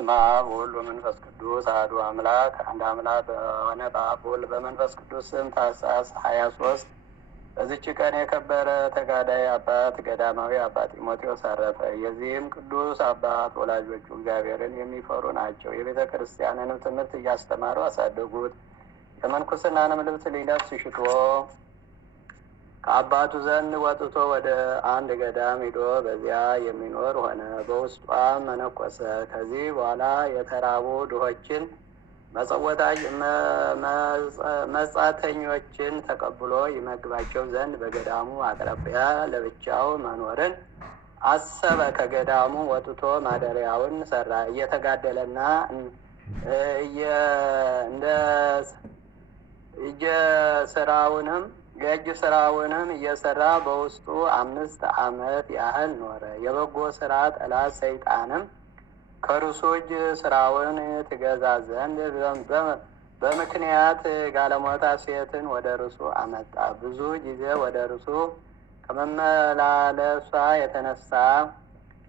በስመ አብ ወወልድ ወመንፈስ ቅዱስ አሐዱ አምላክ አንድ አምላክ በሆነ በአብ ወልድ በመንፈስ ቅዱስ ስም ታኅሳስ 23 በዚች ቀን የከበረ ተጋዳይ አባት ገዳማዊ አባ ጢሞቴዎስ አረፈ። የዚህም ቅዱስ አባት ወላጆቹ እግዚአብሔርን የሚፈሩ ናቸው። የቤተ ክርስቲያንንም ትምህርት እያስተማሩ አሳደጉት። የምንኩስናንም ልብስ ሊለብስ ሽቶ ከአባቱ ዘንድ ወጥቶ ወደ አንድ ገዳም ሂዶ በዚያ የሚኖር ሆነ። በውስጧም መነኮሰ። ከዚህ በኋላ የተራቡ ድሆችን መጻተኞችን ተቀብሎ ይመግባቸው ዘንድ በገዳሙ አቅራቢያ ለብቻው መኖርን አሰበ። ከገዳሙ ወጥቶ ማደሪያውን ሰራ። እየተጋደለና የእጅ ስራውንም እየሰራ በውስጡ 5 ዓመት ያህል ኖረ። የበጎ ስራ ጠላት ሰይጣንም ከእርሱ እጅ ስራውን ትገዛ ዘንድ በምክንያት ጋለሞታ ሴትን ወደ እርሱ አመጣ። ብዙ ጊዜ ወደ እርሱ ከመመላለሷ የተነሳ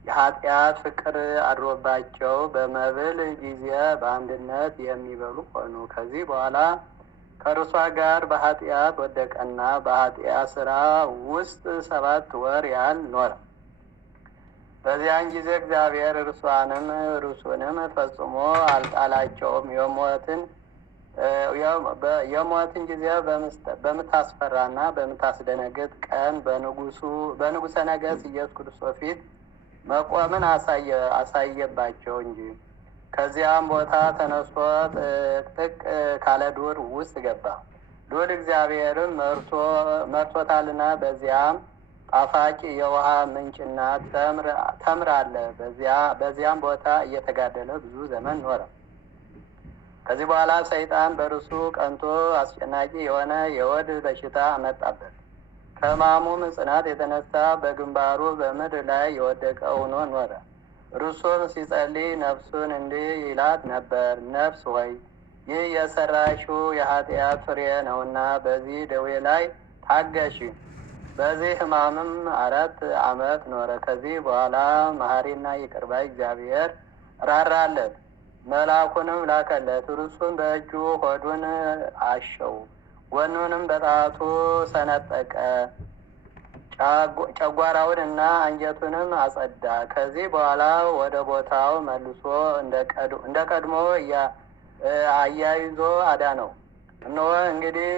የኃጢአት ፍቅር አድሮባቸው በመብል ጊዜ በአንድነት የሚበሉ ሆኑ። ከዚህ በኋላ ከእርሷ ጋር በኃጢአት ወደቀና በኃጢአት ስራ ውስጥ 7 ወር ያህል ኖረ። በዚያን ጊዜ እግዚአብሔር እርሱንም ፈጽሞ አልጣላቸውም። የሞትን ጊዜ በምታስፈራና በምታስደነግጥ ቀን በንጉሠ ነገሥት ኢየሱስ ክርስቶስ ፊት መቆምን አሳየባቸው እንጂ። ከዚያም ቦታ ተነስቶ ጥቅጥቅ ካለ ዱር ውስጥ ገባ። ዱር እግዚአብሔርም መርቶታልና በዚያም ጣፋጭ የውሃ ምንጭና ተምር አለ። በዚያም ቦታ እየተጋደለ ብዙ ዘመን ኖረ። ከዚህ በኋላ ሰይጣን በእርሱ ቀንቶ አስጨናቂ የሆነ የሆድ በሽታ አመጣበት። ከሕማሙም ጽናት የተነሳ በግንባሩ በምድር ላይ የወደቀ ሆኖ ኖረ። እርሱም ሲጸልይ ነፍሱን እንዲህ ይላት ነበር፣ ነፍስ ሆይ ይህ የሰራሽው የኃጢአት ፍሬ ነውና በዚህ ደዌ ላይ ታገሺ። በዚህ ሕማምም 4 ዓመት ኖረ። ከዚህ በኋላ መሐሪና ይቅር ባይ እግዚአብሔር ራራለት፣ መልአኩንም ላከለት። እርሱም በእጁ ሆዱን አሸው፣ ጎኑንም በጣቱ ሰነጠቀ፣ ጨጓራውን እና አንጀቱንም አጸዳ። ከዚህ በኋላ ወደ ቦታው መልሶ እንደ ቀድሞ አያይዞ አዳነው። እነሆ እንግዲህ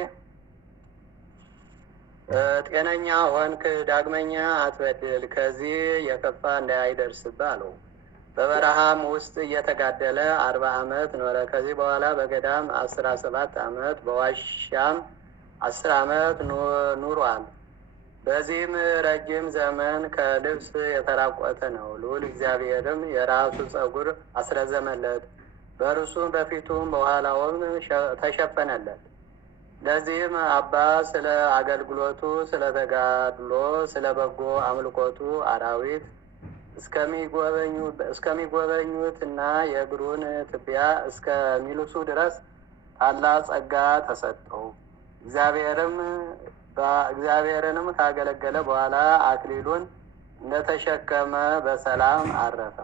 ጤነኛ ሆንክ፣ ዳግመኛ አትበድል፣ ከዚህ የከፋ እንዳይደርስብህ አለው። በበረሃም ውስጥ እየተጋደለ 40 ዓመት ኖረ። ከዚህ በኋላ በገዳም 17 ዓመት በዋሻም 10 ዓመት ኑሯል። በዚህም ረጅም ዘመን ከልብስ የተራቆተ ነው። ልዑል እግዚአብሔርም የራሱ ጸጉር አስረዘመለት፣ በእርሱም በፊቱም በኋላውም ተሸፈነለት። ለዚህም አባት ስለ አገልግሎቱ፣ ስለ ተጋድሎ፣ ስለ በጎ አምልኮቱ አራዊት እስከሚጎበኙትና የእግሩን ትቢያ እስከሚልሱ ድረስ ታላቅ ጸጋ ተሰጠው። እግዚአብሔርንም ካገለገለ በኋላ አክሊሉን እንደተሸከመ በሰላም አረፈ።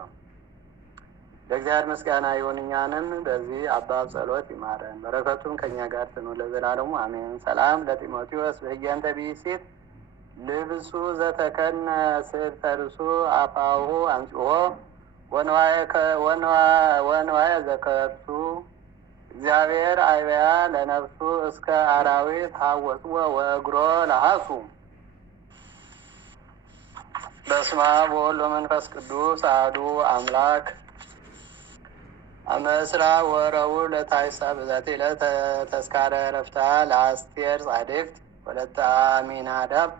ለእግዚአብሔር ምስጋና ይሁን፣ እኛንም በዚህ አባት ጸሎት ይማረን፣ በረከቱም ከእኛ ጋር ትኑር ለዘላለሙ አሜን። ሰላም ለጢሞቴዎስ በህያንተ ቢሲት ልብሱ ዘተከነ ስርተርሱ አፋሁ አንጽሖ ወንዋየ ዘከርሱ እግዚአብሔር አይበያ ለነፍሱ እስከ አራዊት ሀወፅወ ወእግሮ ለሐሱ። በስመ አብ ወወልድ ወመንፈስ ቅዱስ አሐዱ አምላክ። አመስራ ወረቡዕ ለታኅሳስ በዛቲ ዕለት ተስካረ ዕረፍታ ለአስቴር ጻድቅት ወለተ አሚናዳብ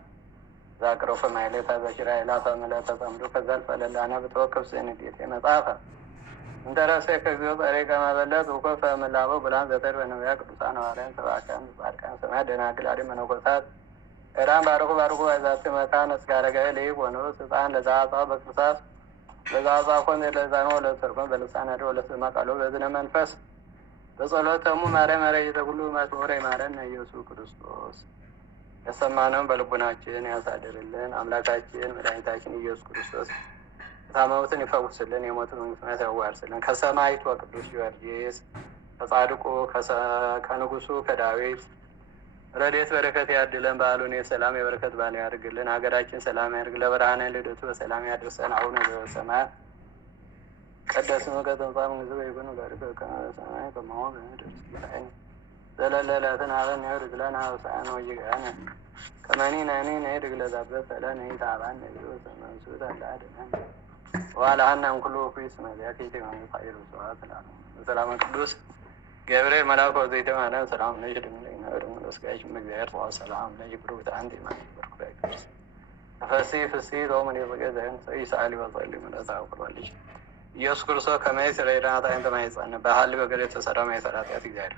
ዛቅረፈ ማይሌታ በሽራይላ ፈምለተ ጸምዱ ከዘልፈ ለላነ ብትወክፍ ስንዴት መጽሐፈ እንተረሰ ከግዚኦ ጸሬቀ መበለት ውኮፈ ምላበው ብላን ዘተር በነቢያ ቅዱሳን ሐዋርያት ሰባክያን ጻድቃን ሰማዕታት ደናግል አዲ መነኮሳት ኤራን ባርኩ ባይዛት መካነ እስከ አረጋዊ ልይቅ ወንዑስ ሕፃን ለዘአጽዋ በክርሳስ ለዘአጽዋኮን ለዛኖ ለተርኮን በልሳን አዲ ወለስማ ቃሎ በዝነ መንፈስ በጸሎተሙ ማርያም ማረይተ ሁሉ መስወረ ይማረን ኢየሱስ ክርስቶስ። የሰማነውን በልቡናችን ያሳድርልን። አምላካችን መድኃኒታችን ኢየሱስ ክርስቶስ የታመሙትን ይፈውስልን፣ የሞቱን መንግሥተ ያዋርስልን። ከሰማዕቱ ቅዱስ ጊዮርጊስ ከጻድቁ ከንጉሱ ከዳዊት ረድኤት በረከት ያድለን። በዓሉን የሰላም የበረከት በዓል ያድርግልን። ሀገራችን ሰላም ያድርግ። ለብርሃነ ልደቱ በሰላም ያድርሰን። አቡነ ዘበሰማያት ይትቀደስ ስምከ ትምጻእ መንግሥትከ ወይኩን ፈቃድከ በከመ በሰማይ ከማሁ በምድር ሲሳየነ ዘለለ ዕለትነ ሀበነ ኅብር ለነ አበሳነ ወጌጋየነ ከመ ንሕነኒ ንኅድግ ለዘአበሰ ለነ ኢታብአነ መንሱት አላ አድኅነነ ወባልሐነ እምኩሉ እኩይ እስመ ዚአከ ይእቲ መንግሥት ኃይል ወስብሐት ለዓለሙ። በሰላም ቅዱስ ገብርኤል መልአኩ ዘይተ ማርያም ሰላም ነሽ ድንግል ወድንግል ወስጋሽ እግዚአብሔር ተዋ ሰላም ነሽ ብሩክት አንቲ እምአንበርኩ ክርስቶስ ተፈሥሒ ፍሥሕት ወምልዕተ ጸጋን ይስአሊ ወጸልይ ምሕረተ አቁርባለች ኢየሱስ ክርስቶስ ከመ ይስረይ ኃጢአታነ ከመ ይጸንዕ በሐልዮ በገር የተሰራ ማይሰራ ኃጢአት እግዚአብሔር